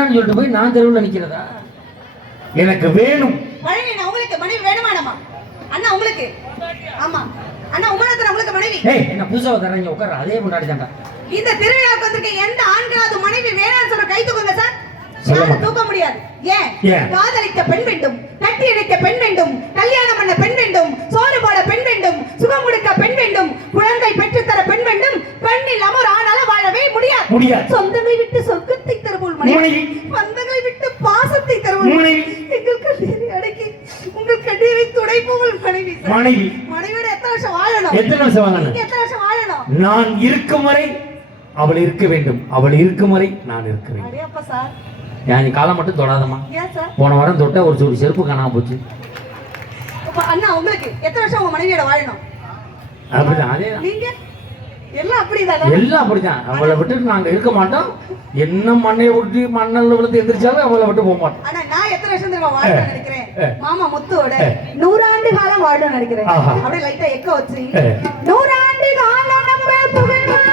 வேணாம்னு சொல்லிட்டு போய் நான் தெருவில் நிக்கிறதா? எனக்கு வேணும். உங்களுக்கு மனைவி வேணுமானமா? அண்ணா உங்களுக்கு. ஆமா அண்ணா உமரத்தன உங்களுக்கு மனைவி. ஏய் என்ன புதுசா தரங்க உட்கார அதே முன்னாடி தான்டா. இந்த திருவிழாவுக்கு வந்திருக்க எந்த ஆண்களாவது மனைவி வேணாம்னு சொல்ற கை தூக்குங்க சார். யாரும் தூக்க முடியாது. ஏன்? காதலிக்க பெண் வேண்டும், கட்டி அணைக்க பெண் வேண்டும், கல்யாணம் பண்ண பெண் வேண்டும், சோறு போட பெண் வேண்டும், சுகம் கொடுக்க பெண் வேண்டும், குழந்தை பெற்று தர பெண் வேண்டும். பெண் இல்லாம ஒரு ஆணால வாழவே முடியாது. சொந்தங்களை விட்டு சொர்க்கத்தை தருவோம் மனைவி, பந்தங்களை விட்டு பாசத்தை தருவோம் மனைவி, எங்கள் கண்ணீரை அடக்கி உங்கள் கண்ணீரை துடைப்போம் மனைவி. மனைவியோட எத்தனை வருஷம் வாழணும்? எத்தனை வருஷம் வாழணும்? நான் இருக்கும் வரை அவள் இருக்க வேண்டும், அவள் இருக்கும் வரை நான் இருக்க வேண்டும். அப்பா சார் நீ காலம் மட்டும் தொடாதம்மா. போன வாரம் தொட்ட ஒரு செருப்பு காணாம போச்சு. அண்ணா உங்களுக்கு எத்தனை வருஷம் உங்க மனைவியோட வாழணும்? அப்படிதான். அதே நீங்க எல்லாம் அப்படிதான். எல்லாம் அப்படிதான். அவளை விட்டு நாங்க இருக்க மாட்டோம். என்ன மண்ணையை விட்டு மண்ணல்ல விழுந்து எந்திரிச்சாலும் அவளை விட்டு போக மாட்டோம். ஆனா நான் எத்தனை வருஷம் தெரியுமா வாழணும்னு நினைக்கிறேன்? மாமா முத்துவோட 100 ஆண்டு காலம் வாழணும்னு நினைக்கிறேன். அப்படியே லைட்டா எக்க வச்சு 100 ஆண்டு காலம் நம்ம புகழ் வாழணும்.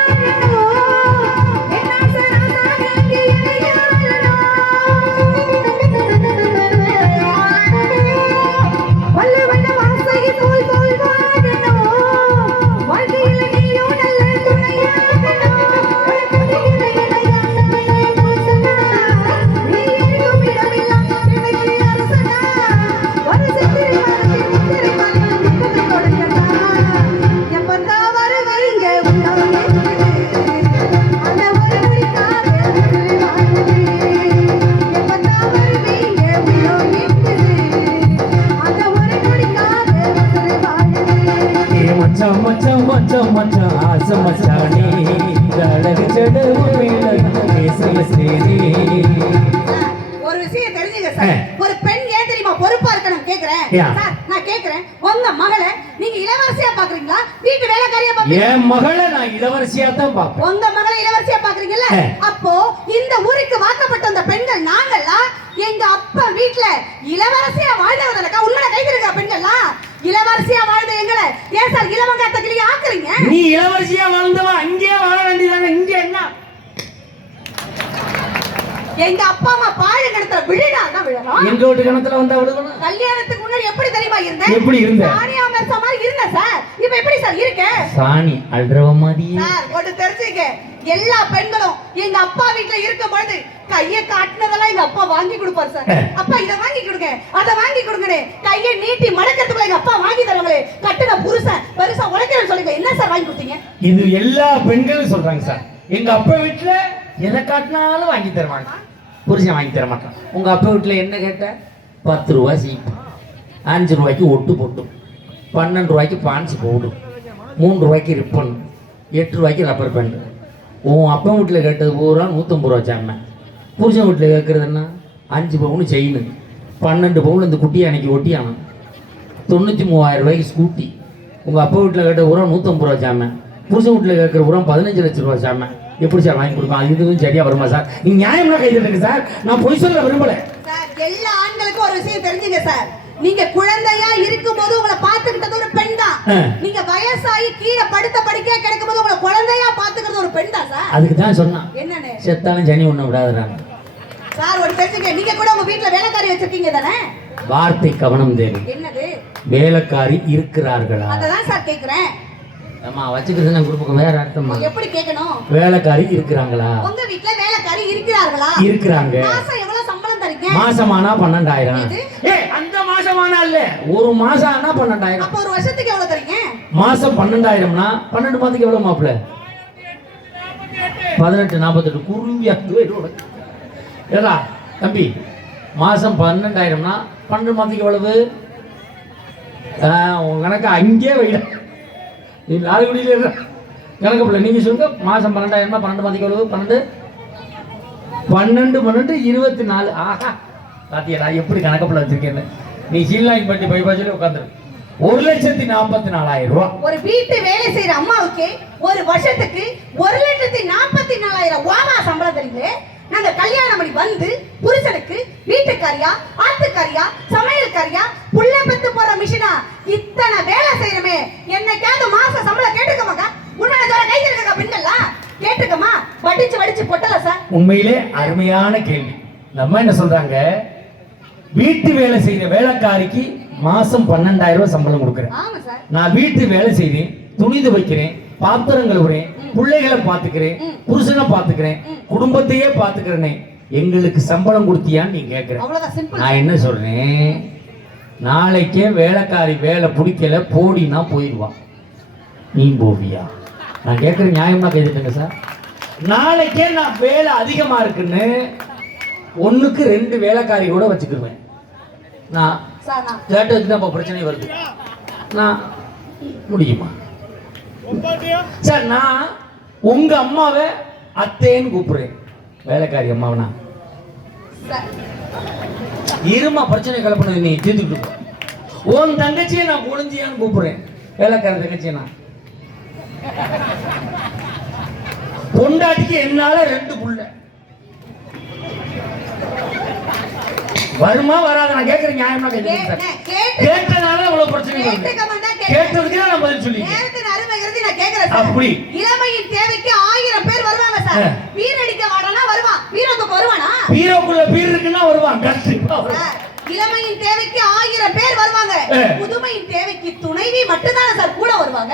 ஒரு விஷயம் தெரிஞ்சுங்க சார். ஒரு பெண் ஏன் தெரியுமா பொறுப்பா இருக்கணும் கேக்குறேன் சார். நான் கேக்குறேன், உங்க மகளை நீங்க இளவரசியா பாக்குறீங்களா, வீட்டு வேலைக்காரியா பாக்குறீங்களா? என் மகளை நான் இளவரசியா தான் பாப்பேன். உங்க மகளை இளவரசியா பாக்குறீங்கல்ல, அப்போ இந்த ஊருக்கு வாக்கப்பட்ட அந்த பெண்கள் நாங்கெல்லாம் எங்க அப்பா வீட்ல இளவரசியா வாழ்ந்தவங்களா உண்மையில கை தருங்க பெண்கள்லாம். இளவரசியா வாழ்ந்த எங்களை ஏன் சார் இளவங்காத்த கிளியா ஆக்குறீங்க? நீ இளவரசியா வாழ்ந்தவா அங்கே வாழ வேண்டியதானே. இங்க என்ன? எங்க அப்பா அம்மா பாழ கிணத்துல விழுறாங்க விழறோம். எங்க வீட்டு கிணத்துல வந்தா விழுகணும். கல்யாணத்துக்கு முன்னாடி எப்படி தெரியுமா இருந்தேன்? எப்படி இருந்த? சாணியா மெர்ச மாதிரி இருந்தேன் சார். இப்போ எப்படி சார் இருக்கேன்? சாணி அல்றவ மாதிரி. சார் ஒன்னு தெரிஞ்சுக்க, எல்லா பெண்களும் எங்க அப்பா வீட்ல இருக்கும் பொழுது கையை காட்டினதெல்லாம் எங்க அப்பா வாங்கி கொடுப்பாரு சார். அப்பா இத வாங்கி கொடுங்க, அத வாங்கி கொடுங்கனே கையை நீட்டி மடக்கிறதுக்குள்ள எங்க அப்பா வாங்கி தருவாங்களே. கட்டுன புருஷன் பெருசா உழைக்கிறேன்னு சொல்லுங்க. என்ன சார் வாங்கி கொடுத்தீங்க? இது எல்லா பெண்களும் சொல்றாங்க சார். எங்க அப்பா வீட்ல எதை காட்டினாலும் வாங்கி தருவாங்க, புருஷன் வாங்கி தர மாட்டான். உங்க அப்பா வீட்டுல என்ன கேட்ட? 10 ரூபாய் சீப்பு, 5 ரூபாய்க்கு ஒட்டு போட்டு, 12 ரூபாய்க்கு பான்ஸ் போடும், 3 ரூபாய்க்கு ரிப்பன், 8 ரூபாய்க்கு ரப்பர் பேண்ட். உன் அப்பா வீட்டில் கேட்டது பூரா 150 ரூபா சாம. புருஷன் வீட்டில் கேட்கறது என்ன? 5 பவுன் செயின், 12 பவுன் இந்த குட்டியை அன்னைக்கு ஒட்டியானு, 93,000 ரூபாய்க்கு ஸ்கூட்டி. உங்கள் அப்பா வீட்டில் கேட்ட பூரா 150 ரூபா சாம. புருஷன் வீட்டில் கேட்குற பூரா 15 லட்சம் ரூபா சாம. எப்படி சார் வாங்கி கொடுப்பான்? இதுவும் சரியா வருமா சார்? நீங்க நியாயம்னா கைது இருக்கு சார். நான் பொய் சொல்ல விரும்பல சார். எல்லா ஆண்களுக்கும் ஒரு விஷயம் தெரிஞ்சுங்க சார். நீங்க குழந்தையா இருக்கும்போது உங்களை பார்த்துக்கிட்டது ஒரு பெண் தான். நீங்க வயசாகி கீழே படுத்த படுக்கையா கிடக்கும்போது உங்களை குழந்தையா பார்த்துக்கிறது ஒரு பெண் தான் சார். அதுக்கு தான் சொன்னான் என்னன்னு, செத்தாலும் சனி ஒண்ணு விடாதுறாங்க சார். ஒரு தெரிஞ்சுங்க, நீங்க கூட உங்க வீட்டுல வேலைக்காரி வச்சிருக்கீங்க தானே? வார்த்தை கவனம் தேவை. என்னது? வேலைக்காரி இருக்கிறார்களா? அததான் சார் கேக்குறேன். அம்மா வச்சுக்கிறது நான் குடும்பம் வேற அர்த்தமா? எப்படி கேட்கணும்? வேலைக்காரி இருக்கிறாங்களா? உங்க வீட்ல வேலைக்காரி இருக்கிறார்களா? இருக்கிறாங்க. மாசம் எவ்வளவு சம்பளம் தரீங்க? மாசமானா 12,000. ஏய் அந்த மாசமானா இல்ல, ஒரு மாசம் ஆனா 12,000. அப்ப ஒரு வருஷத்துக்கு எவ்வளவு தரீங்க? மாசம் 12,000னா 12 மாசத்துக்கு எவ்வளவு மாப்ள? 18 48 குறும்பியா ஏடா தம்பி. மாசம் 12,000னா 12 மாசத்துக்கு எவ்வளவு? உங்க கணக்கு அங்கே வைடா. நீ லால்குடியில கணக்கு பிள்ளை நீங்க சொல்லுங்க. மாசம் 12,000 12 மாதத்துக்கு எவ்வளவு? 12 24. ஆஹா பாத்தியா எப்படி கணக்கு பிள்ளை வச்சிருக்கேன். நீ சீலாயின் பட்டி பைபாஜில உட்காந்துரு. 1,44,000 ரூபாய். ஒரு வீட்டு வேலை செய்யற அம்மாவுக்கு ஒரு வருஷத்துக்கு 1,44,000 ரூபாய் சம்பளம் தரீங்களே. நாங்க கல்யாணம் பண்ணி வந்து புருஷனுக்கு வீட்டுக்காரியா, ஆத்துக்காரியா, சமையல்காரியா, புள்ள பெத்து போற மிஷினா இத்தனை வேலை செய்யறமே. என்னைக்காவது மாச சம்பளம் கேட்டுக்கமாக்கா? உண்மையில ஜோர கை தட்டுங்க பெண்களா கேட்டுக்கமா? வடிச்சு வடிச்சு பொட்டல சார். உண்மையிலே அருமையான கேள்வி. நம்ம என்ன சொல்றாங்க, வீட்டு வேலை செய்யற வேலைக்காரிக்கு மாசம் 12,000 ரூபாய் சம்பளம் கொடுக்குறேன். ஆமா சார். நான் வீட்டு வேலை செய்றேன், துணி துவைக்கிறேன், பாத்திரம் கழுவுறேன், பிள்ளைகளை பாத்துக்கிறேன், புருஷனை பாத்துக்கிறேன், குடும்பத்தையே பாத்துக்கிறேனே, எங்களுக்கு சம்பளம் கொடுத்தியான்னு நீ கேட்கிற. அவ்வளவுதான் சிம்பிள். நான் என்ன சொல்றேன், நாளைக்கே வேலைக்காரி வேலை பிடிக்கல போடினா போயிடுவான், நீ போவியா? நான் கேட்குற நியாயமா கேட்டுங்க சார். நாளைக்கே நான் வேலை அதிகமா இருக்குன்னு 1க்கு 2 வேலைக்காரி கூட வச்சுக்கிருவேன். நான் சார் நான் கேட்டு வச்சுதான் இப்போ பிரச்சனை வருது. நான் முடியுமா சார்? நான் உங்க அம்மாவை அத்தேன்னு கூப்பிடுறேன், வேலைக்காரி அம்மாவனா சார் இருமா பிரச்சனை கலப்பணம் நீ தீர்த்துக்கிட்டு போ. உன் தங்கச்சியை நான் குழந்தையான்னு கூப்பிடுறேன், வேலைக்கார தங்கச்சியை. நான் பொண்டாட்டிக்கு என்னால 2 புள்ள வருமா வராத? நான் கேட்கறேன் நியாயமா கேட்கிறேன். கேட்டனால இவ்வளவு பிரச்சனை வருது. கேட்டதுக்கு நான் பதில் சொல்லி நேரத்தின் அருமைங்கிறது நான் கேட்கிறேன் சார். அப்படி இளமையின் தேவைக்கு 1000 பேர் வருவாங்க சார். வீர் அடிக்க வாடனா வருவான், வீரத்துக்கு வருவானா? வீரக்குள்ள வீர் இருக்குன்னா வருவான். இளமையின் தேவைக்கு 1000 பேர் வருவாங்க. புதுமையின் தேவைக்கு துணைவி மட்டும்தானே சார் கூட வருவாங்க.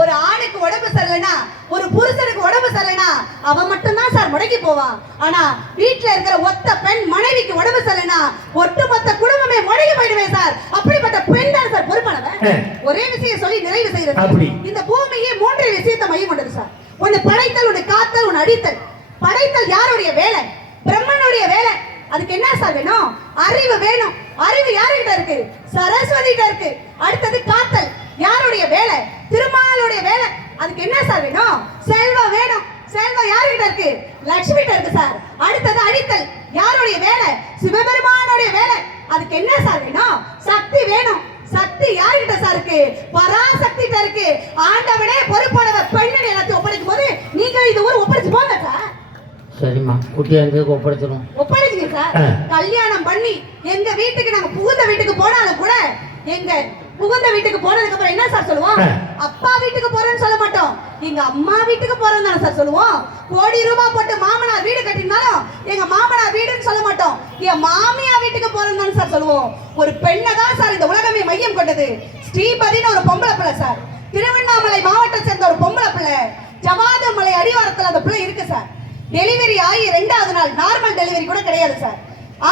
ஒரு ஆணுக்கு உடம்பு சரியில்லைனா, ஒரு புருஷனுக்கு உடம்பு சரியில்லைனா அவன் மட்டும்தான் சார் முடங்கி போவான். ஆனா வீட்டுல இருக்கிற ஒத்த பெண் மனைவிக்கு உடம்பு சரியில்லைனா ஒட்டுமொத்த குடும்பமே முடங்கி போயிடுவே சார். அப்படிப்பட்ட பெண் தான் சார் பொறுப்பானவன். ஒரே விஷயம் சொல்லி நிறைவு செய்யறது, இந்த பூமியே 3 விஷயத்தை மையம் கொண்டது சார். ஒன்னு படைத்தல், ஒன்னு காத்தல், ஒன்னு அடித்தல். படைத்தல் யாருடைய வேலை? பிரம்மனுடைய வேலை. அதுக்கு என்ன சார் வேணும்? அறிவு வேணும். அறிவு யாருகிட்ட இருக்கு? சரஸ்வதி கிட்ட இருக்கு. அடுத்தது காத்தல் யாருடைய வேலை? திருமாலுடைய வேலை. அதுக்கு என்ன சார் வேணும்? செல்வம் வேணும். செல்வம் யாருகிட்ட இருக்கு? லட்சுமி கிட்ட இருக்கு சார். அடுத்தது அடித்தல் யாருடைய வேலை? சிவபெருமானுடைய வேலை. அதுக்கு என்ன சார் வேணும்? சக்தி வேணும். சக்தி யாருகிட்ட சார் இருக்கு? பராசக்தி கிட்ட இருக்கு. ஆண்டவனே பொறுப்பானவர் பெண்ணு எல்லாத்தையும் ஒப்படைக்கும் போது நீங்க இது ஒரு ஒப்படைச்சு போங்க சார். சரிம்மா, குட்டியாங்க ஒப்படைச்சிடும். ஒப்படைச்சிங்க சார். கல்யாணம் பண்ணி எங்க வீட்டுக்கு நாங்க புகுந்த வீட்டுக்கு போனாலும் கூட, எங்க புகுந்த வீட்டுக்கு போனதுக்கு அப்புறம் என்ன சார் சொல்லுவோம்? அப்பா வீட்டுக்கு போறேன்னு சொல்ல மாட்டோம், எங்க அம்மா வீட்டுக்கு போறேன்னு தானே சார் சொல்லுவோம். கோடி ரூபாய் போட்டு மாமனார் வீடு கட்டினாலும் எங்க மாமனார் வீடுன்னு சொல்ல மாட்டோம், என் மாமியா வீட்டுக்கு போறேன்னு தானே சார் சொல்லுவோம். ஒரு பெண்ணை தான் சார் இந்த உலகமே மையம் கொண்டது. ஸ்ரீபதினு ஒரு பொம்பளை பிள்ளை சார், திருவண்ணாமலை மாவட்டத்தை சேர்ந்த ஒரு பொம்பளை பிள்ளை, ஜவாதமலை அடிவாரத்துல அந்த பிள்ளை இருக்கு சார். டெலிவரி ஆகி 2வது நாள், நார்மல் டெலிவரி கூட கிடையாது சார்,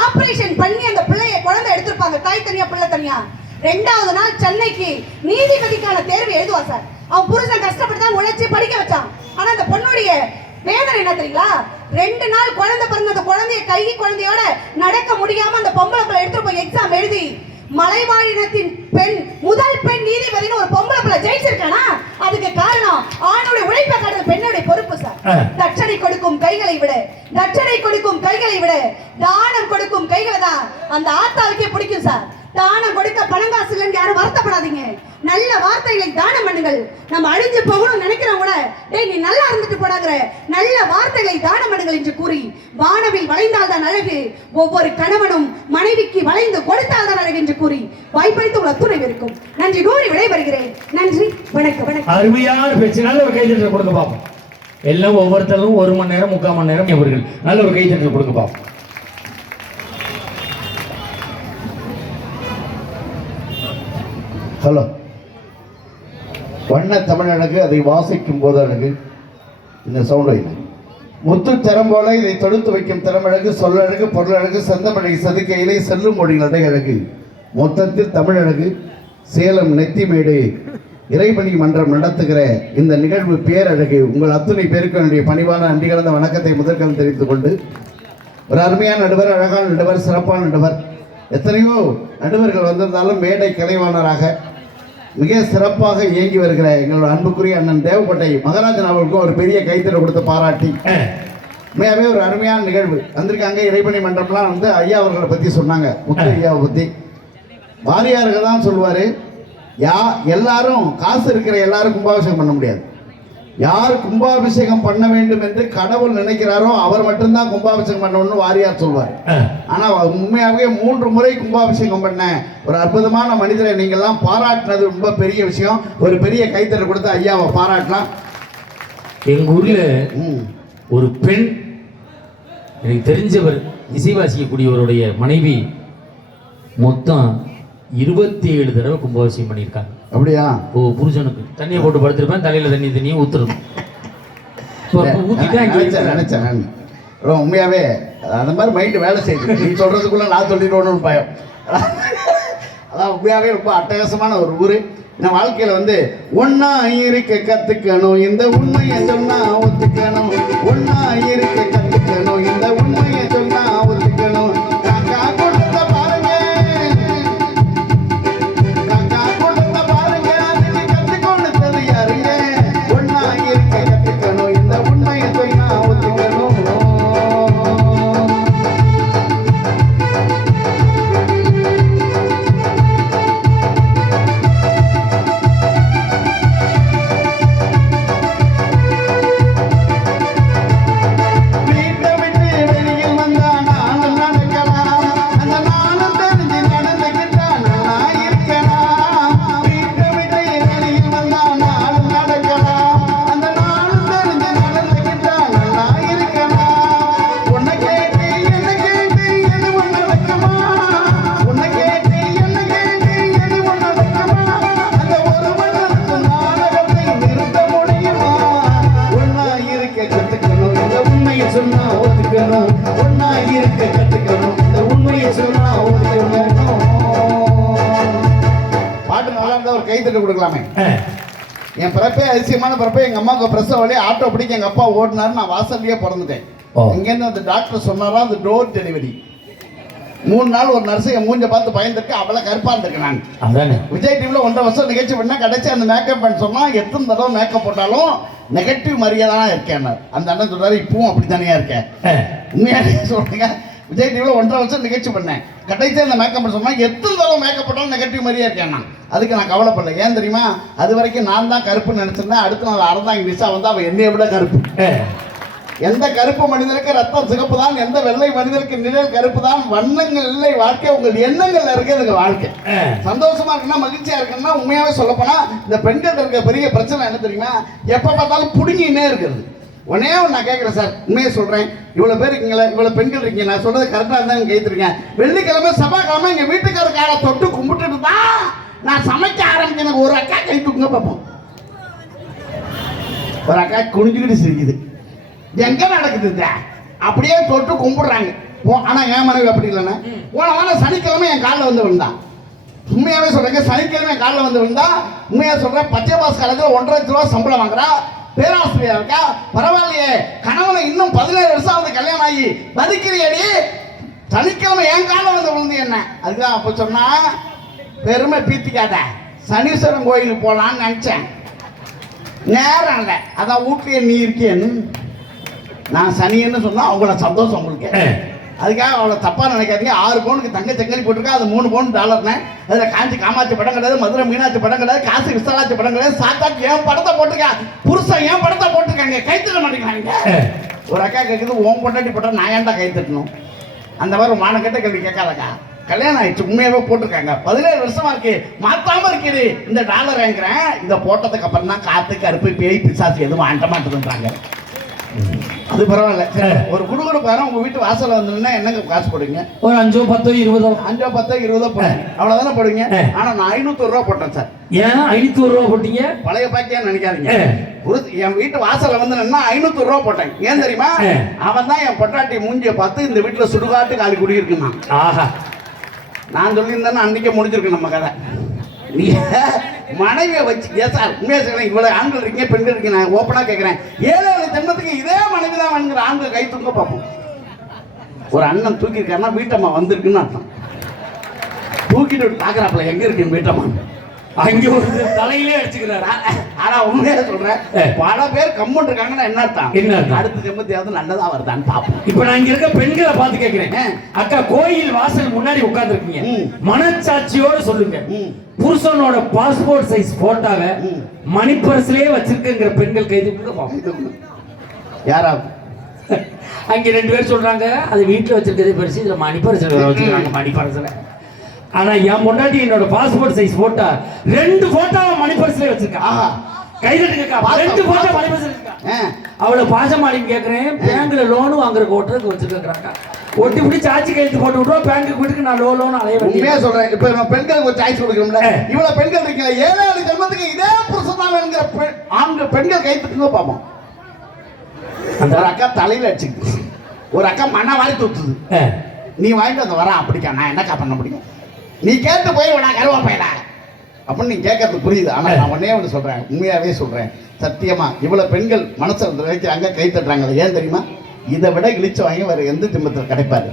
ஆபரேஷன் பண்ணி அந்த பிள்ளைய குழந்தை எடுத்திருப்பாங்க, தாய் தனியா பிள்ளை தனியா. 2வது நாள் சென்னைக்கு நீதிபதிக்கான தேர்வு எழுதுவா சார். அவன் புருஷன் கஷ்டப்பட்டு தான் உழைச்சி படிக்க வச்சான். ஆனா அந்த பொண்ணுடைய வேதனை என்ன தெரியுங்களா? 2 நாள் குழந்தை பிறந்த அந்த குழந்தையோட நடக்க முடியாம அந்த பொம்பளை பிள்ளை எடுத்துட்டு போய் எக்ஸாம் எழுதி மலைவாழினத்தின் பெண், முதல் பெண் நீதிபதினு ஒரு பொம்பளை பிள்ளை ஜெயிச்சிருக்கானா? அதுக்கு காரணம் ஆணுடைய உழைப்பை காட்டுறது பெண்ணுடைய பொறுப்பு சார். தட்சணை கொடுக்கும் கைகளை விட, தட்சணை கொடுக்கும் கைகளை விட தானம் கொடுக்கும் கைகளை தான் அந்த ஆத்தாவுக்கே பிடிக்கும் சார். தானம் கொடுக்க பணங்காசு இல்லைன்னு யாரும் வருத்தப்படாதீங்க. நல்ல வார்த்தைகளை தானம் பண்ணுங்கள். நம்ம அழிஞ்சு போகணும்னு நினைக்கிறவங்க கூட, டேய் நீ நல்லா இருந்துட்டு போடாங்கிற நல்ல வார்த்தைகளை தானம் பண்ணுங்கள் என்று கூறி, வானவில் வளைந்தால் தான் அழகு, ஒவ்வொரு கணவனும் மனைவிக்கு வளைந்து கொடுத்தால் தான் அழகு என்று கூறி வாய்ப்பளித்து உள்ள துணை இருக்கும். நன்றி கூறி விடைபெறுகிறேன். நன்றி, வணக்கம். வணக்கம். அருமையான பேச்சு. நல்ல ஒரு கைத்தட்டல் கொடுக்க பார்ப்போம். எல்லாம் ஒவ்வொருத்தரும் 1 மணி நேரம் 3/4 மணி நேரம் இவர்கள் நல்ல ஒரு கைத்தட்டல் கொடுக்க பார்ப்போம். ஹலோ. வண்ண தமிழழகு, அதை வாசிக்கும் போது அழகு. இந்த சவுண்ட் இல்லை. முத்து தரம் போல இதை தொடுத்து வைக்கும் திறமழகு, சொல்லழகு, பொருளழகு, செந்தமிழை சதுக்கையிலே செல்லும் மொழிகளடை அழகு. மொத்தத்தில் தமிழழகு. சேலம் நெத்திமேடு இறைபணி மன்றம் நடத்துகிற இந்த நிகழ்வு பேரழகு. உங்கள் அத்துணை பேருக்கு என்னுடைய பணிவான நன்றி கலந்த வணக்கத்தை முதற்கண் தெரிவித்துக் கொண்டு, ஒரு அருமையான நடுவர், அழகான நடுவர், சிறப்பான நடுவர். எத்தனையோ நடுவர்கள் வந்திருந்தாலும் மேடை கலைவாணராக மிக சிறப்பாக இயங்கி வருகிற எங்களோட அன்புக்குரிய அண்ணன் தேவப்பட்டை மகராஜன் அவர்களுக்கும் ஒரு பெரிய கைத்தறி கொடுத்து பாராட்டி, உண்மையாகவே ஒரு அருமையான நிகழ்வு வந்திருக்காங்க. இறைபணி மன்றம்லாம் வந்து ஐயா அவர்களை பற்றி சொன்னாங்க. முத்து ஐயாவை பற்றி வாரியார்கள் தான் சொல்லுவார், எல்லாரும் காசு இருக்கிற எல்லாரும் கும்பாபிஷேகம் பண்ண முடியாது. யார் கும்பாபிஷேகம் பண்ண வேண்டும் என்று கடவுள் நினைக்கிறாரோ அவர் மட்டும்தான் கும்பாபிஷேகம் பண்ணணும்னு வாரியார் சொல்வார். ஆனா உண்மையாகவே 3 முறை கும்பாபிஷேகம் பண்ண ஒரு அற்புதமான மனிதரை நீங்கள்லாம் பாராட்டினது ரொம்ப பெரிய விஷயம். ஒரு பெரிய கைத்தறி கொடுத்து ஐயாவை பாராட்டலாம். எங்க ஊர்ல ஒரு பெண் எனக்கு தெரிஞ்சவர் இசை வாசிக்கக்கூடியவருடைய மனைவி மொத்தம் 27 தடவை கும்பாபிஷேகம் பண்ணியிருக்காங்க. அப்படியா? புருஷனுக்கு தண்ணியை போட்டு படுத்திருப்பேன், தலையில தண்ணியை ஊத்துறது. நினைச்சேன் உண்மையாவே அந்த மாதிரி மைண்டு வேலை செய்யுது. நீ சொல்றதுக்குள்ள நான் சொல்லிடுவோன்னு பயம். அதான் உண்மையாவே ரொம்ப அட்டகாசமான ஒரு ஊரு. நான் வாழ்க்கையில வந்து ஒன்னா இருக்க கத்துக்கணும், இந்த உண்மையை சொன்னா ஒத்துக்கணும். ஒன்னா இருக்க கத்துக்கணும், இந்த உண்மையை சொன்னா ஒத்துக்கணும். காக்கா கொடுத்த பாருங்க, காக்கா கொடுத்த பாருங்க, அதுக்கு கத்து கொடுத்தது யாருங்க? ஒன்னா இருக்க கத்துக்கணும், இந்த உண்மையை சொன்னா ஒத்துக்கணும். கொடுக்கலாமே. என் பிறப்பே அதிசயமான பிறப்பே. எங்க அம்மாவுக்கு பிரசவ வழி ஆட்டோ பிடிக்க எங்க அப்பா ஓடினாரு. நான் வாசல்லையே பிறந்துட்டேன். இங்கேருந்து அந்த டாக்டர் சொன்னாரா அந்த டோர் டெலிவரி. 3 நாள் ஒரு நர்ஸை என் மூஞ்ச பார்த்து பயந்துருக்கு. அவளை கருப்பா இருந்திருக்கு. நான் விஜய் டிவில 1.5 வருஷம் நிகழ்ச்சி பண்ணா கடைசி அந்த மேக்கப் பண்ண சொன்னா எத்தனை தடவை மேக்கப் போட்டாலும் நெகட்டிவ் மரியாதை தான் இருக்கேன். அந்த அண்ணன் சொல்றாரு இப்பவும் அப்படித்தானே இருக்கேன். உண்மையாவே சொல்றீங்க. விஜய் டிவில 1.5 வருஷம் நிகழ்ச்சி பண்ணேன். கடைசியாக அந்த மேக்கப் பண்ண சொன்னா எத்தனை தடவை மேக்கப் போட்டாலும் நெகட்டிவ் மாதிரியே இருக்கேன். நான் அதுக்கு நான் கவலைப்படல. ஏன் தெரியுமா? அது வரைக்கும் நான் தான் கருப்புன்னு நினைச்சிருந்தேன். அடுத்து நான் அறந்தாங்க நிஷா வந்து அவன் என்னைய விட கருப்பு. எந்த கருப்பு மனிதனுக்கு ரத்தம் சிகப்பு தான், எந்த வெள்ளை மனிதனுக்கு நிழல் கருப்பு தான். வண்ணங்கள் இல்லை வாழ்க்கை, உங்கள் எண்ணங்கள்ல இருக்கிறது வாழ்க்கை. சந்தோஷமா இருக்குன்னா மகிழ்ச்சியா இருக்குன்னா உண்மையாவே சொல்லப்போனா இந்த பெண்கள் இருக்க பெரிய பிரச்சனை என்ன தெரியுமா? எப்ப பார்த்தாலும் புடுங்கினே இருக்கிறது. உடனே நான் கேட்குறேன் சார், உண்மையை சொல்கிறேன், இவ்வளோ பேர் இருக்கீங்களா, இவ்வளோ பெண்கள் இருக்கீங்க, நான் சொல்கிறது கரெக்டாக இருந்தால் கேட்டுருக்கேன். வெள்ளிக்கிழமை செவ்வாய்க்கிழமை எங்கள் வீட்டுக்கார காலை தொட்டு கும்பிட்டுட்டு தான் நான் சமைக்க ஆரம்பிச்சேன். ஒரு அக்கா கை தூக்குங்க பார்ப்போம். ஒரு அக்கா குனிஞ்சுக்கிட்டு சிரிக்குது. எங்கே நடக்குது? அப்படியே தொட்டு கும்பிடுறாங்க. ஆனால் என் மனைவி அப்படி இல்லைண்ணே. போன வாரம் சனிக்கிழமை என் காலில் வந்து விழுந்தான். உண்மையாகவே சொல்கிறேங்க, சனிக்கிழமை என் காலில் வந்து விழுந்தா. உண்மையாக சொல்கிறேன், பச்சை பாஸ் காலேஜில் 1.5 லட்ச ரூபா சம்பளம் வாங்குறா. பேராசிரியர் இருக்கா, பரவாயில்லையே. கணவனை இன்னும் 17 வருஷம் வந்து கல்யாணம் ஆகி மதிக்கிறியடி. சனிக்கிழமை என் காலம் வந்து விழுந்து என்ன? அதுதான் அப்போ சொன்னா பெருமை பீத்திக்காத. சனீஸ்வரன் கோயிலுக்கு போகலான்னு நினைச்சேன். நேரம் இல்லை, அதான் வீட்லயே நீ இருக்கேன்னு. நான் சனின்னு சொன்னா அவங்கள சந்தோஷம் உங்களுக்கு. அதுக்காக அவளை தப்பா நினைக்காதீங்க. 6 பவுனுக்கு தங்க சங்கலி போட்டிருக்கா. அது 3 பவுன் டாலர்னே. அதுல காஞ்சி காமாட்சி படம் கிடையாது, மதுரை மீனாட்சி படம் கிடையாது, காசி விசாலாட்சி படம் கிடையாது. சாத்தாக்கு என் படத்தை போட்டிருக்கா, புருஷன் என் படத்தை போட்டிருக்காங்க. கைத்தட்ட மாட்டேங்கிறாங்க. ஒரு அக்கா கேட்குது, உன் பொண்டாட்டி போட்டா நான் ஏன்டா கை தட்டணும்? அந்த மாதிரி மானக்கட்ட கேள்வி கேட்காதக்கா. கல்யாணம் ஆயிடுச்சு, உண்மையாவே போட்டிருக்காங்க. 17 வருஷமா இருக்கு, மாத்தாம இருக்குது. இந்த டாலர் வாங்குறேன். இதை போட்டதுக்கு அப்புறம் தான் காத்து கருப்பு பேய் பிசாசு எதுவும் ஆண்ட மாட்டேன்றாங்க. அது பரவாயில்ல. ஒரு குடுகுடுப்பாரம் உங்க வீட்டு வாசல்ல வந்தோம்னா என்னங்க காசு போடுங்க? ஒரு 5 10 20 5 10 20 போடுங்க. அவ்வளவுதானே போடுங்க. ஆனா நான் 500 ரூபா போட்டேன் சார். ஏன் 500 ரூபா போட்டீங்க? பழைய பாக்கியா நினைக்காதீங்க. என் வீட்டு வாசல்ல வந்து நான் 500 ரூபா போட்டேன். ஏன் தெரியுமா? அவன் தான் என் பொட்டாட்டி மூஞ்சிய பார்த்து இந்த வீட்டுல சுடுகாட்டு காலி குடியிருக்குமா. ஆஹா, நான் சொல்லியிருந்தேன்னா அன்னைக்கே முடிஞ்சிருக்கு நம்ம கதை. நீ மனைவியை வச்சு ஏன் சார் உண்மையா சொல்றேன், இவ்வளவு ஆண்கள் இருக்கீங்க பெண்கள் இருக்கீங்க, நான் ஓப்பனா கேட்கிறேன். 7 ஜென்மத்துக்கு இதே மனைவி தான் வேணுங்கிற ஆண்கள் கை தூங்க பார்ப்போம். ஒரு அண்ணன் தூக்கிருக்காருன்னா வீட்டம்மா வந்திருக்குன்னு அர்த்தம். தூக்கிட்டு பாக்குறாப்புல எங்க இருக்குன்னு வீட்டம்மா அங்கே ஒரு தலையிலே அடிச்சுக்கிறாரு. ஆனா உண்மையா சொல்றேன், பல பேர் கம்மன் இருக்காங்கன்னா என்ன அர்த்தம்? என்ன அடுத்த ஜென்மத்தையாவது நல்லதா வருதான்னு பாப்போம். இப்ப நான் இங்க இருக்க பெண்களை பார்த்து கேட்கிறேன், அக்கா கோயில் வாசல் முன்னாடி உட்கார்ந்து இருக்கீங்க, மனச்சாட்சியோட சொல்லுங்க, புருஷனோட பாஸ்போர்ட் சைஸ் போட்டோவை மணிப்பர்ஸ்லயே வச்சிருக்குங்கிற பெண்கள் கைது யாராவது? அங்க 2 பேர் சொல்றாங்க அது வீட்டுல வச்சிருக்கிறது பெருசு, இதுல மணிப்பர்ஸ்ல வச்சிருக்காங்க. மணிப்பர்ஸ்ல ஆனா என் முன்னாடி என்னோட பாஸ்போர்ட் சைஸ் போட்டோ 2 போட்டோவை மணிப்பர்ஸ்ல வச்சிருக்கா. கைதட்டுங்க, 2 போட்டோ மணிப்பர்ஸ்ல இருக்கா. அவளை பாசமாடின்னு கேட்குறேன். பேங்க்ல லோனு வாங்குற ஓட்டுறதுக்கு வச்சுருக்காங்க. ஒட்டி பிடி சாட்சி கையெழுத்து போட்டு விட்டுருவோம். பேங்க்கு வீட்டுக்கு நான் லோன் அலைய உண்மையா சொல்றேன். இப்ப நம்ம பெண்களுக்கு ஒரு சாய்ஸ் கொடுக்கணும்ல. இவ்வளவு பெண்கள் இருக்கீங்க, 7 ஜென்மத்துக்கு இதே புருஷன் தான் வேணுங்கிற ஆண்கள் பெண்கள் கைப்பற்றுங்க பார்ப்போம். அந்த ஒரு அக்கா தலையில அடிச்சுக்கிட்டு, ஒரு அக்கா மண்ணா வாரி தூத்துது. நீ வாங்கிட்டு வந்து வரா அப்படிக்கா, நான் என்னக்கா பண்ண முடியும்? நீ கேட்டு போய் நான் கருவா பையனா அப்படின்னு நீ கேட்கறது புரியுது. ஆனா நான் ஒன்னே ஒன்று சொல்றேன், உண்மையாவே சொல்றேன், சத்தியமா இவ்வளவு பெண்கள் மனசுல வைக்கிறாங்க, கை தட்டுறாங்களே, ஏன் தெரியுமா? இதை விட இழிச்ச வாங்கி வேற எந்த ஜென்மத்தில் கிடைப்பாரு.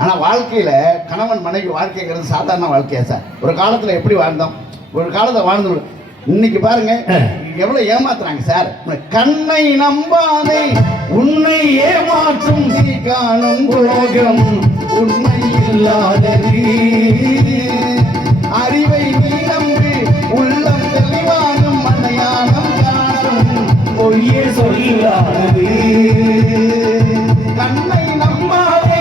ஆனா வாழ்க்கையில கணவன் மனைவி வாழ்க்கைங்கிறது சாதாரண வாழ்க்கையா சார்? ஒரு காலத்துல எப்படி வாழ்ந்தோம், ஒரு காலத்தை வாழ்ந்து இன்னைக்கு பாருங்க எவ்வளவு ஏமாத்துறாங்க சார். கண்ணை நம்பாதே உன்னை ஏமாற்றும் நீ காணும் போகம் உண்மை இல்லாதது, அறிவை நீ நம்பி உள்ளம் தெளிவானும் மனையானம் காணும் பொய்யே சொல்லாதது. கண்ணை நம்பாதே.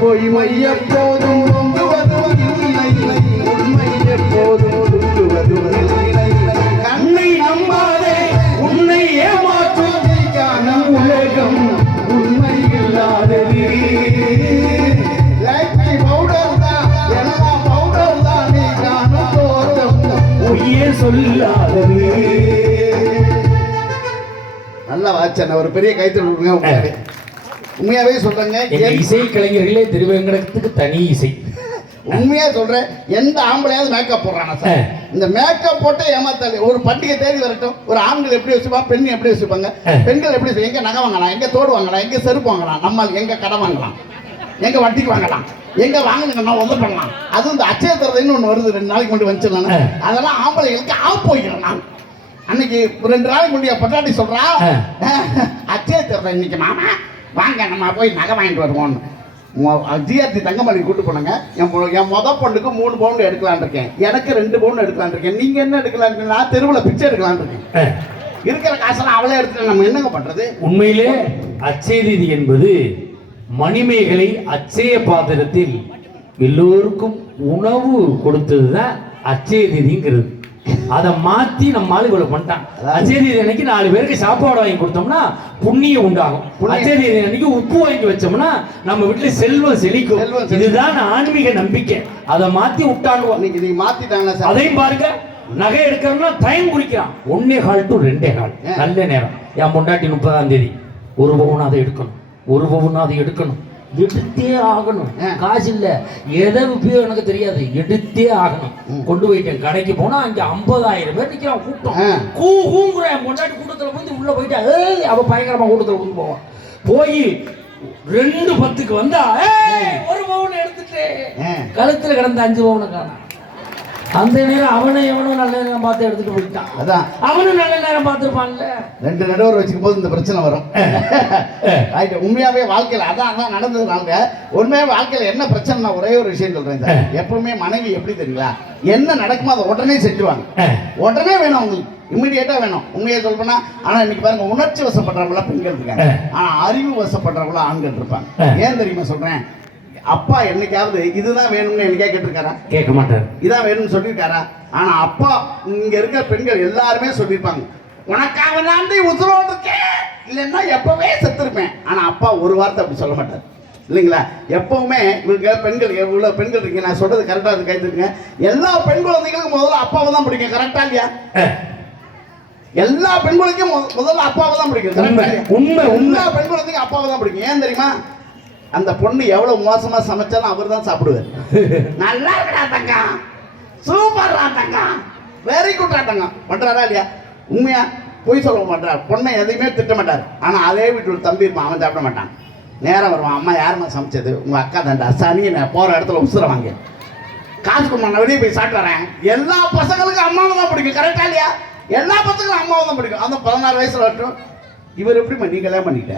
பொய்மை எப்போதும் பொங்குவதும் இல்லை, உண்மை எப்போதும் பொங்குவதும் இல்லை. கண்ணை நம்பாதே உன்னை ஏமாற்றும் காணும் உலகம் உண்மை இல்லாதது. லைஃபை பவுடர் தான், எல்லாம் பவுடர் தான், நீ காணும் தோட்டம் பொய்யே சொல்லாதது. நல்லா வாச்சன ஒரு பெரிய கைத்தறி கொடுங்க. உண்மையாவே சொல்றேங்க, இசை கலைஞர்களே திருவேங்கடத்துக்கு தனி இசை. உண்மையா சொல்றேன், எந்த ஆம்பளையாவது மேக்கப் போடுறானா சார்? இந்த மேக்கப் போட்டு ஏமாத்தாலே. ஒரு பண்டிகை தேதி வரட்டும், ஒரு ஆண்கள் எப்படி வச்சுப்பாங்க, பெண் எப்படி வச்சுப்பாங்க? பெண்கள் எப்படி எங்க நகை வாங்கலாம், எங்க தோடு வாங்கலாம், எங்க செருப்பு வாங்கலாம், நம்ம எங்க கடை வாங்கலாம், எங்க வட்டிக்கு வாங்கலாம், எங்க வாங்கினா உதவி பண்ணலாம். அதுவும் இந்த அச்சய தரதுன்னு ஒன்று வருது, 2 நாளைக்கு கொண்டு வந்துச்சிடலாம். அதெல்லாம் ஆம்பளைகளுக்கு ஆப் போய்க்கிறேன் நான். அன்னைக்கு 2 நாளைக்கு கொண்டு பட்டாட்டி சொல்றா, அச்சய தரது இன்னைக்கு மாமா வாங்க நம்ம போய் நகை வாங்கிட்டு வருவோம்னு. ஜிஆர்டி தங்கமல்லி கூட்டு போனாங்க. என் மொதல் பொண்ணுக்கு 3 பவுன் எடுக்கலான் இருக்கேன், எனக்கு 2 பவுன் எடுக்கலான் இருக்கேன். நீங்க என்ன எடுக்கலான்? நான் தெருவில் பிச்சை எடுக்கலான் இருக்கேன். இருக்கிற காசெல்லாம் அவளே எடுத்துட்டு நம்ம என்னங்க பண்றது? உண்மையிலே அச்சய தீதி என்பது மணிமேகலை அச்சய பாத்திரத்தில் எல்லோருக்கும் உணவு கொடுத்ததுதான் அச்சய தீதிங்கிறது. அதை மாத்தி நம்ம ஆளு இவ்வளவு பண்ணிட்டான். அச்சய தீதி அன்னைக்கு 4 பேருக்கு சாப்பாடு வாங்கி கொடுத்தோம்னா புண்ணியம் உண்டாகும். அச்சய தீதி அன்னைக்கு உப்பு வாங்கி வச்சோம்னா நம்ம வீட்டுல செல்வம் செழிக்கும். இதுதான் ஆன்மீக நம்பிக்கை. அதை மாத்தி விட்டானுவோம். நீ மாத்திட்டாங்க. அதையும் பாருங்க, நகை எடுக்கணும்னா டைம் குறிக்கிறான். 1:15 to 2:15 நல்ல நேரம். என் பொண்டாட்டி 30ஆம் தேதி 1 பவுன் அதை எடுக்கணும், 1 பவுன் அதை எடுக்கணும், எடுத்தே ஆகணும். காசு இல்ல, எதை உபயோகம் எனக்கு தெரியாது, எடுத்தே ஆகணும். கொண்டு போயிட்டேன். கடைக்கு போனா அங்க 50,000 பேர் நிக்கிறான் கூட்டம். கூங்குற என் பொண்டாட்டி கூட்டத்துல போய் உள்ள போயிட்டா, அவ பயங்கரமா கூட்டத்துல கொண்டு போவான். போய் 2:10 வந்தா 1 பவுன் எடுத்துட்டு கழுத்துல கிடந்த 5 பவுனை காணா. அந்த நேரம் அவனும் நல்ல நேரம் பார்த்து எடுத்துட்டு போயிட்டான். அதான் அவனும் நல்ல நேரம் பார்த்துருப்பான்ல. 2 நடுவர் வச்சுக்கும் போது இந்த பிரச்சனை வரும். உண்மையாவே வாழ்க்கையில் அதான் நடந்ததுனால உண்மையாவே வாழ்க்கையில் என்ன பிரச்சனை, ஒரே ஒரு விஷயம் சொல்றேன் சார். எப்பவுமே மனைவி எப்படி தெரியுங்களா, என்ன நடக்குமோ அதை உடனே செஞ்சுவாங்க. உடனே வேணும் அவங்களுக்கு, இம்மிடியேட்டா வேணும். உண்மையை சொல்லணும்னா, ஆனா இன்னைக்கு பாருங்க, உணர்ச்சி வசப்படுறவங்களா பெண்கள் இருக்காங்க, ஆனா அறிவு வசப்படுறவங்களா ஆண்கள் இருப்பாங்க. ஏன் தெரியுமா சொல்றேன்? அப்பா என்னைக்காவது இதுதான் வேணும்னு என்னைக்கா கேட்டிருக்காரா? கேட்க மாட்டார். இதான் வேணும்னு சொல்லியிருக்காரா? ஆனா அப்பா இங்க இருக்க பெண்கள் எல்லாருமே சொல்லியிருப்பாங்க, உனக்காக நான் உசுரோடு இருக்கேன், இல்லைன்னா எப்பவே செத்துருப்பேன். ஆனா அப்பா ஒரு வார்த்தை அப்படி சொல்ல மாட்டார் இல்லைங்களா? எப்பவுமே இவங்க பெண்கள், எவ்வளவு பெண்கள் இருக்கீங்க, நான் சொல்றது கரெக்டா அது கைத்துருங்க. எல்லா பெண் குழந்தைகளுக்கும் முதல்ல அப்பாவை தான் பிடிக்கும். கரெக்டா இல்லையா? எல்லா பெண் குழந்தைக்கும் முதல்ல அப்பாவை தான் பிடிக்கும். உண்மை. எல்லா பெண் குழந்தைக்கும் அப்பாவை தான் பிடிக்கும். ஏன் தெரியுமா? அந்த பொண்ணு எவ்வளவு மோசமா சமைச்சாலும் அவர் தான் சாப்பிடுவார். நல்லா இருக்கா தங்கம், சூப்பரா தங்கம், வெரி குட்டா தங்கம் பண்றாரா இல்லையா? உண்மையா போய் சொல்ல மாட்டார். பொண்ணை எதையுமே திட்ட மாட்டார். ஆனா அதே வீட்டில் தம்பி இருப்பான், அவன் சாப்பிட மாட்டான். நேரம் வருவான், அம்மா யாருமா சமைச்சது? உங்க அக்கா தாண்டா. சனி நான் போற இடத்துல உசுர வாங்க, காசு கொடுமா, நான் வெளியே போய் சாப்பிட்டு வரேன். எல்லா பசங்களுக்கும் அம்மாவை தான் பிடிக்கும். கரெக்டா இல்லையா? எல்லா பசங்களுக்கும் அம்மாவை தான் பிடிக்கும். அந்த 16 வயசுல வரட்டும், இவர் எப்படிம்மா நீ கல்யாணம் பண்ணிட்ட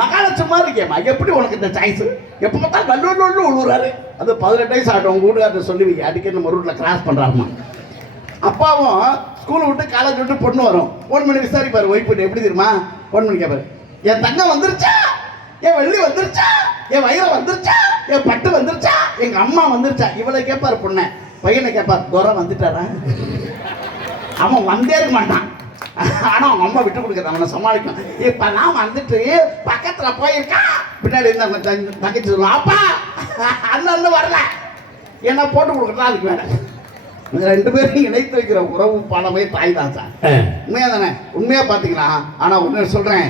மகால சும்மா இருக்கேம்மா எப்படி உனக்கு இந்த சாய்ஸ் எப்போ பார்த்தாலும் நல்லூர் உழுவுறாரு அது 18 வயசு ஆகட்டும் உங்க வீட்டுக்காரர் சொல்லி வைக்க அடிக்கடி நம்ம ரூட்டில் கிராஸ் பண்ணுறாருமா அப்பாவும் ஸ்கூல் விட்டு காலேஜ் விட்டு பொண்ணு வரும் 1 மணி விசாரிப்பாரு ஒய்ஃப் எப்படி தெரியுமா 1 மணி கேட்பாரு என் தங்கம் வந்துருச்சா என் வெள்ளி வந்துருச்சா என் வயிறு வந்துருச்சா என் பட்டு வந்துருச்சா எங்க அம்மா வந்துருச்சா இவளை கேட்பாரு பொண்ணை பையனை கேட்பார் தூரம் வந்துட்டாரா அவன் வந்தே இருக்க மாட்டான் ஆனா அவங்க அம்மா விட்டு கொடுக்குறது அவனை சமாளிக்கும் இப்ப நான் வந்துட்டு பக்கத்துல போயிருக்கான் பின்னாடி இருந்தாங்க தங்கச்சி சொல்லுவான் அப்பா அண்ணன் வரல என்ன போட்டு கொடுக்குறதா அதுக்கு வேற ரெண்டு பேரும் இணைத்து வைக்கிற உறவு பாலமே தாய் தான் சார் உண்மையா தானே உண்மையா பாத்தீங்களா ஆனா ஒண்ணு சொல்றேன்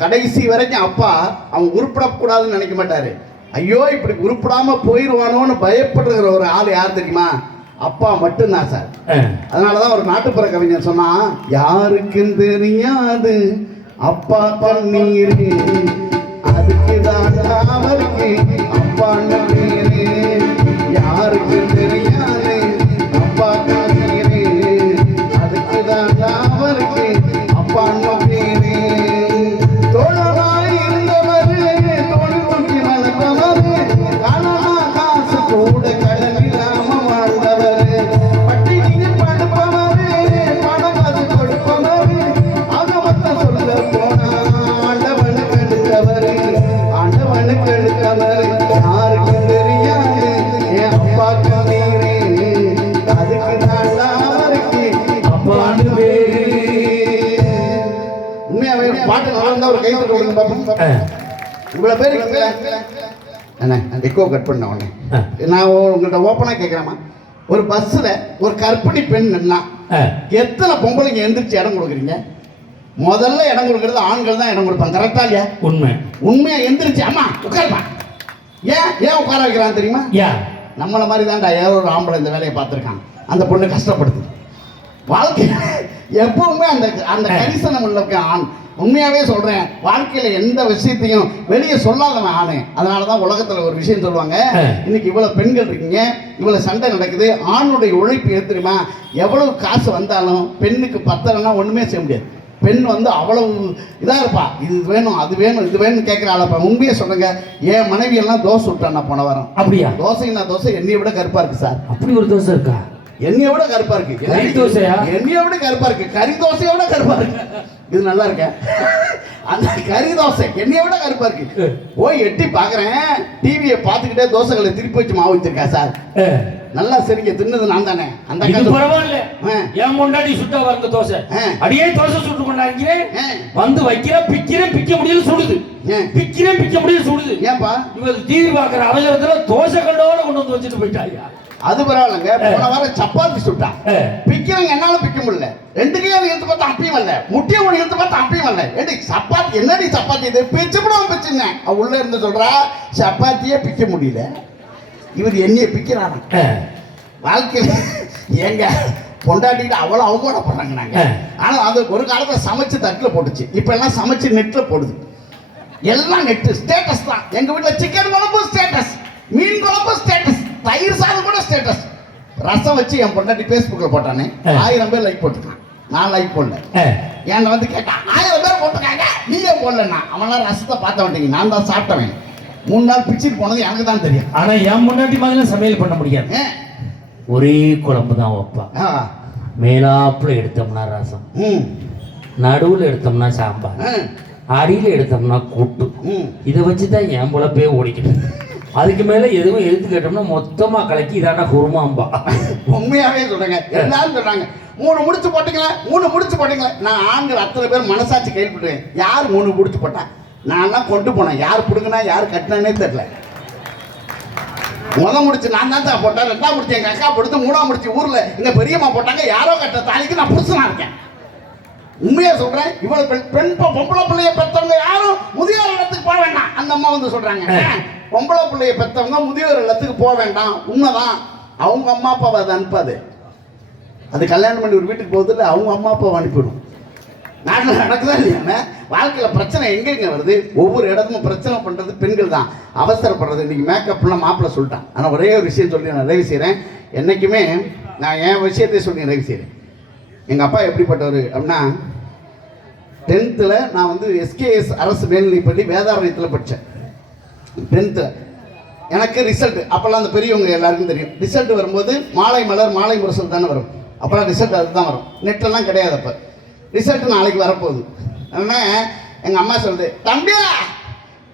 கடைசி வரைக்கும் அப்பா அவன் உருப்படக்கூடாதுன்னு நினைக்க மாட்டாரு ஐயோ இப்படி உருப்படாம போயிடுவானோன்னு பயப்படுற ஒரு ஆள் யார் தெரியுமா அப்பா மட்டும்தான் சார் அதனாலதான் ஒரு நாட்டுப்புற கவிஞர் சொன்னா யாருக்கும் தெரியாது அப்பா கண்ணீர் அதுக்குதான் அவருக்கு அப்பா கண்ணீர் யாருக்கும் தெரியாது அப்பா கண்ணீர் அதுக்குதான் அவருக்கு அப்பா கண்ணீர் தோழமாய் இருந்தவர் தோழி தூக்கி வளர்ந்தவர் காணாம காசு கூட கடல் இல்லாம வாழ்ந்தவர் பட்டினியில் படுப்பவர் பணம் அது கொடுப்பவர் ஆக மொத்தம் சொல்ல போனா ஆண்டவனுக்கு எடுத்தவர் யாருக்கு தெரியாது என் அப்பா கண்ணீரே அதுக்கு தான் அவருக்கு அப்பான்னு பேரு உண்மையாவே பாட்டு நல்லா ஒரு கைது கொடுங்க பாப்போம் இவ்வளவு பேர் என்ன எக்கோ கட் பண்ண உடனே நான் உங்கள்கிட்ட ஓப்பனா கேட்கிறேமா ஒரு பஸ்ல ஒரு கர்ப்பிணி பெண் நின்னா எத்தனை பொம்பளைங்க எந்திரிச்சு இடம் கொடுக்குறீங்க முதல்ல இடம் கொடுக்கறது ஆண்கள் தான் இடம் கொடுப்பாங்க கரெக்டா இல்லையா உண்மையா எந்திரிச்சு அம்மா உட்காருப்பா ஏன் உட்கார வைக்கிறான் தெரியுமா நம்மள மாதிரி தான்டா ஏதோ ஒரு ஆம்பளை இந்த வேலையை பார்த்துருக்கான் அந்த பொண்ணு கஷ்டப்படுது வாழ்க்கை எப்பவுமே அந்த அந்த கரிசனம் உள்ள ஆண் உண்மையாவே சொல்றேன் வாழ்க்கையில எந்த விஷயத்தையும் வெளியே சொல்லாதவன் ஆணு அதனாலதான் உலகத்துல ஒரு விஷயம் சொல்லுவாங்க இன்னைக்கு இவ்வளவு பெண்கள் இருக்கீங்க இவ்வளவு சண்டை நடக்குது ஆணுடைய உழைப்பு எது தெரியுமா எவ்வளவு காசு வந்தாலும் பெண்ணுக்கு பத்தலைன்னா ஒண்ணுமே செய்ய முடியாது பெண் வந்து அவ்வளவு இதா இருப்பா இது வேணும் அது வேணும் இது வேணும்னு கேட்கிற ஆளப்பா உண்மையே சொல்லுங்க என் மனைவி எல்லாம் தோசை விட்டான் நான் போன வாரம் அப்படியா தோசைன்னா தோசை என்னைய விட கருப்பா இருக்கு சார் அப்படி ஒரு தோசை இருக்கா என்னைய விட கருப்பா இருக்கு கறி தோசையா என்னைய விட கருப்பா இருக்கு கறி தோசையோட கருப்பா இருக்கு இது நல்லா இருக்க அந்த கறி தோசை என்னைய விட கருப்பா இருக்கு போய் எட்டி பாக்குறேன் டிவியை பார்த்துக்கிட்டே தோசைகளை திருப்பி வச்சு மாவு வச்சிருக்கேன் சார் நல்லா சரிங்க தின்னது நான் தானே அந்த பரவாயில்ல என் முன்னாடி சுட்டா வந்த தோசை அடியே தோசை சுட்டு கொண்டாங்கிறேன் வந்து வைக்கிறேன் பிக்க முடியல சுடுது பிக்க முடியல சுடுது ஏன்பா இவர் டிவி பாக்குற அவசரத்துல தோசை கண்டோட கொண்டு வந்து வச்சுட்டு போயிட்டாங்க அது பரவாயில்லங்க போன வாரம் சப்பாத்தி சுட்டான் பிக்கிறவங்க என்னால பிக்க முடியல 2 கையால எடுத்து பார்த்தா அப்பயும் இல்ல முட்டிய ஒண்ணு எடுத்து பார்த்தா அப்பயும் இல்ல ஏடி சப்பாத்தி என்னடி சப்பாத்தி இது பிச்சு போடாம பிச்சுங்க அவ உள்ள இருந்து சொல்றா சப்பாத்தியே பிக்க முடியல இவர் என்னைய பிக்கிறாங்க வாழ்க்கையில ஏங்க பொண்டாட்டிக்கிட்ட அவ்வளவு அவமானப்படுறாங்க நாங்க ஆனா அது ஒரு காலத்துல சமைச்சு தட்டுல போட்டுச்சு இப்ப எல்லாம் சமைச்சு நெட்ல போடுது எல்லாம் நெட் ஸ்டேட்டஸ் தான் எங்க வீட்டுல சிக்கன் குழம்பு ஸ்டேட்டஸ் மீன் குழம்பு ஸ்டேட்டஸ் தயிர் சாதம் கூட ஸ்டேட்டஸ் ரசம் வச்சு என் பொண்டாட்டி பேஸ்புக்ல போட்டானே 1000 பேர் லைக் போட்டுருக்கான் நான் லைக் போடல என் வந்து கேட்டான் 1000 பேர் போட்டுருக்காங்க நீ ஏன் போடலன்னா அவனால ரசத்தை பார்த்த மாட்டீங்க நான் தான் சாப்பிட்டவன் 3 நாள் பிச்சுட்டு போனது எனக்கு தான் தெரியும் ஆனா என் முன்னாடி மாதிரி சமையல் பண்ண முடியாது ஒரே குழம்பு தான் வைப்பா மேலாப்புல எடுத்தோம்னா ரசம் நடுவுல எடுத்தோம்னா சாம்பார் அடியில எடுத்தோம்னா கூட்டு இதை வச்சுதான் என் பொழப்பே ஓடிக்கிட்டு அதுக்கு மேல எதுவும் எழுத்து கேட்டோம்னா மொத்தமா கலக்கி இதான குருமாம்பா உண்மையாவே சொல்றாங்க எல்லாரும் சொல்றாங்க 3 முடிச்சு போட்டீங்களா நான் ஆண்கள் அத்தனை பேர் மனசாட்சி கைப்பற்றுவேன் யார் 3 முடிச்சு போட்டா நான் தான் கொண்டு போனேன் யார் பிடுங்கினா யார் கட்டினானே தெரியல முடிச்சு நான் தான் போட்டேன் 2ஆம் முடிச்சு எங்க அக்கா போட்டு 3ஆம் முடிச்சு ஊர்ல எங்க பெரியம்மா போட்டாங்க யாரோ கட்ட தாலிக்கு நான் புருஷனா இருக்கேன் உண்மையா சொல்றேன் இவ்வளவு பெண் பொம்பளை பிள்ளைய பெற்றவங்க யாரும் முதியோர் இல்லத்துக்கு போக வேண்டாம் அந்த அம்மா வந்து சொல்றாங்க பொம்பளை பிள்ளைய பெற்றவங்க முதியோர் இல்லத்துக்கு போக வேண்டாம் உண்மைதான் அவங்க அம்மா அப்பாவை அதை அனுப்பாது அது கல்யாணம் பண்ணி ஒரு வீட்டுக்கு போகுது இல்லை அவங்க அம்மா அப்பாவை அனுப்பிவிடும் நாட்டில் நடக்குதா இல்லையா வாழ்க்கையில் பிரச்சனை எங்கெங்க வருது ஒவ்வொரு இடத்துக்கும் பிரச்சனை பண்ணுறது பெண்கள் தான் அவசரப்படுறது இன்னைக்கு மேக்கப்லாம் மாப்பிள்ளை சொல்லிட்டான் ஆனால் ஒரே ஒரு விஷயம் சொல்லி நான் நிறைவு செய்கிறேன் என்றைக்குமே நான் என் விஷயத்தை சொல்லி நிறைவு செய்கிறேன் எங்கள் அப்பா எப்படிப்பட்டவர் அப்படின்னா 10th நான் வந்து எஸ்கேஎஸ் அரசு மேல்நிலைப்பள்ளி வேதாரண்யத்தில் படித்தேன். 10th எனக்கு ரிசல்ட் அப்போல்லாம் அந்த பெரியவங்க எல்லாருக்கும் தெரியும். ரிசல்ட் வரும்போது மாலை மலர் மாலை முரசல் தானே வரும். அப்போல்லாம் ரிசல்ட் அதுதான் வரும், நெட்டெல்லாம் கிடையாது. அப்போ ரிசல்ட் நாளைக்கு வரப்போகுது. அதனால் எங்கள் அம்மா சொல்லுது, தம்பியா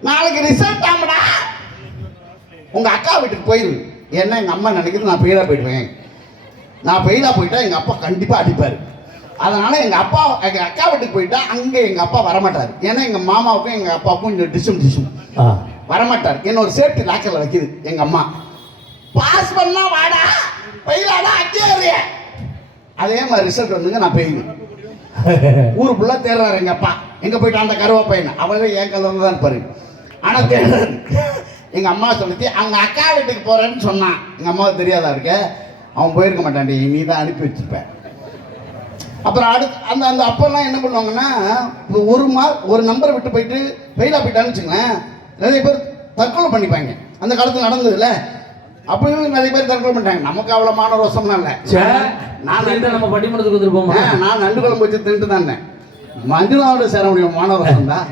நாளைக்கு ரிசல்ட் ஆமாடா, உங்கள் அக்கா வீட்டுக்கு போயிரு. ஏன்னா எங்கள் அம்மா நினைக்கிறது நான் பெயிலாக போயிடுவேன். நான் பெயிலாக போயிட்டா எங்கள் அப்பா கண்டிப்பாக அடிப்பார். அதனால் எங்கள் அக்கா வீட்டுக்கு போயிட்டா அங்கே எங்கள் அப்பா வரமாட்டார். ஏன்னா எங்கள் மாமாவுக்கும் எங்கள் அப்பாவுக்கும் இந்த டிஷும் வரமாட்டார். என்ன ஒரு சேஃப்டி லாக்கரில் வைக்கிது எங்கள் அம்மா. பாஸ் பண்ணா வாடா, பெயிலாடா அக்கே. அதே மாதிரி ரிசல்ட் வந்துங்க, நான் பெயில். ஊர் ஃபுல்லாக தேடுறாரு எங்கள் அப்பா, எங்கே போயிட்டு அந்த கருவா பையனை. அவரே என் கலரில் தான் இருப்பாரு. ஆனால் தேடுறாரு. எங்கள் அம்மா சொல்லிச்சு, அவங்க அக்கா வீட்டுக்கு போகிறேன்னு சொன்னான். எங்கள் அம்மாவுக்கு தெரியாதா இருக்க, அவன் போயிருக்க மாட்டான்டி, நீ தான் அனுப்பி வச்சுருப்பேன். அப்புறம் அடுத்து அந்த அப்பெல்லாம் என்ன பண்ணுவாங்கன்னா, ஒரு நம்பரை விட்டு போயிட்டு ஃபெயிலாக போயிட்டான்னு வச்சுங்களேன், நிறைய பேர் தற்கொலை பண்ணிப்பாங்க. அந்த காலத்தில் நடந்ததுல அப்பயும் நிறைய பேர் தற்கொலை பண்ணிட்டாங்க. நமக்கு அவ்வளோ மான ரோசம்லாம் இல்லை. நம்ம பட்டிமன்றத்துக்கு வந்துருப்போம். நான் நண்டு குழம்பு வச்சு தின்ட்டு தான் இருந்தேன். மஞ்சுளாவோட சேர முடியும் மான ரோசம் தான்.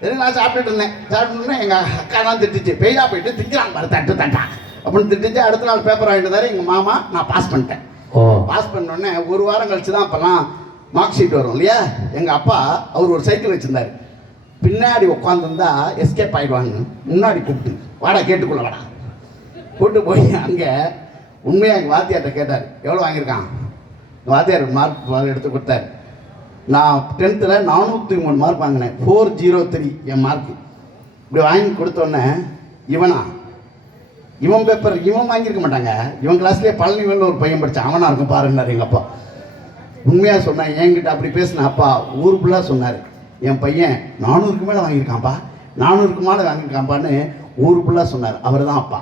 சரி, நான் சாப்பிட்டுட்டு இருந்தேன். எங்கள் அக்கா தான் திட்டுச்சு, ஃபெயிலாக போயிட்டு திங்கிறான் பாரு தட்டா அப்படின்னு திட்டுச்சு. அடுத்த நாள் பேப்பர் வாங்கிட்டு இருந்தாரு எங்கள் மாமா. நான் பாஸ் பண்ணிட்டேன். பாஸ் பண்ணோடனே ஒரு வாரம் கழிச்சு தான் அப்போல்லாம் மார்க் ஷீட் வரும் இல்லையா. எங்கள் அப்பா அவர் ஒரு சைக்கிள் வச்சுருந்தார். பின்னாடி உட்காந்துருந்தா எஸ்கேப் ஆகிடுவாங்க. முன்னாடி கூப்பிட்டு வாடா, கேட்டுக்குள்ள வாடா, கூப்பிட்டு போய் அங்கே உண்மையாக எங்கள் வாத்தியார்கிட்ட கேட்டார், எவ்வளோ வாங்கியிருக்கான். வாத்தியார் மார்க் எடுத்து கொடுத்தாரு. நான் 10th 403 மார்க் வாங்கினேன். 403 என் மார்க்கு. இப்படி வாங்கி கொடுத்தோடனே, இவன் பேப்பர் இவன் வாங்கியிருக்க மாட்டாங்க, இவன் கிளாஸ்லேயே பழனிவன் ஒரு பையன் படித்தான், அவனாக இருக்கும் பாருன்னாரு எங்கள் அப்பா. உண்மையாக சொன்னேன். என்கிட்ட அப்படி பேசின அப்பா ஊர் ஃபுல்லாக சொன்னார், என் பையன் 400க்கு மேலே வாங்கியிருக்கான்ப்பா, 400க்கு மேலே வாங்கியிருக்கான்ப்பான்னு ஊர் ஃபுல்லாக சொன்னார். அவர் தான் அப்பா.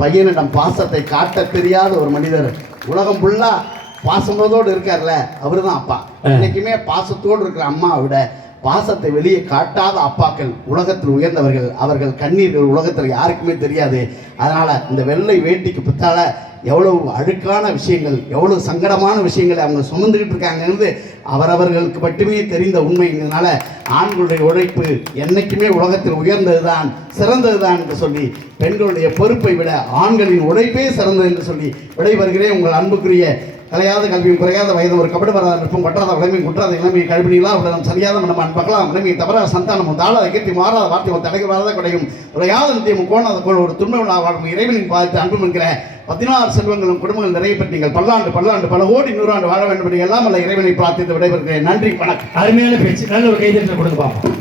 பையனிடம் பாசத்தை காட்ட தெரியாத ஒரு மனிதர் உலகம் ஃபுல்லாக பாசமோதோடு இருக்கார்ல, அவர் தான் அப்பா. இன்னைக்குமே பாசத்தோடு இருக்கிற அம்மாவை விட பாசத்தை வெளியே காட்டாத அப்பாக்கள் உலகத்தில் உயர்ந்தவர்கள். அவர்கள் கண்ணீர்கள் உலகத்தில் யாருக்குமே தெரியாது. அதனால் இந்த வெள்ளை வேட்டிக்கு பித்தால எவ்வளவு அழுக்கான விஷயங்கள், எவ்வளவு சங்கடமான விஷயங்களை அவங்க சுமந்துக்கிட்டு இருக்காங்கிறது அவரவர்களுக்கு மட்டுமே தெரிந்த உண்மைங்கிறதுனால ஆண்களுடைய உழைப்பு என்றைக்குமே உலகத்தில் உயர்ந்தது தான், சிறந்தது தான் என்று சொல்லி, பெண்களுடைய பொறுப்பை விட ஆண்களின் உழைப்பே சிறந்தது என்று சொல்லி விடைபெறுகிறேன். உங்கள் அன்புக்குரிய கலையாத கல்வியும் குறையாத வயதும் ஒரு கபடு வராத நட்பும் கொட்டாத வளமையும் குற்றாத இளமையை கல்வினீங்களா உடனும் சரியாத மனம் அன்பக்கலாம் இளமையை தவறாத சந்தானமும் தாளாத கீர்த்தி மாறாத வார்த்தையும் தலைக்கு வராத கொடையும் உரையாத நித்தியமும் கோணாத கோள் ஒரு துன்ப விழா வாழும் இறைவனின் பார்த்து அன்பும் என்கிற 16 செல்வங்களும் குடும்பங்கள் நிறைய பெற்று நீங்கள் பல்லாண்டு பல கோடி 100 ஆண்டு வாழ வேண்டும் என்று எல்லாம் அல்ல இறைவனை பிரார்த்தித்து விடைபெறுகிறேன். நன்றி, வணக்கம். அருமையான பேச்சு. நல்ல ஒரு கைதட்டல் கொடுங்க பாப்போம்.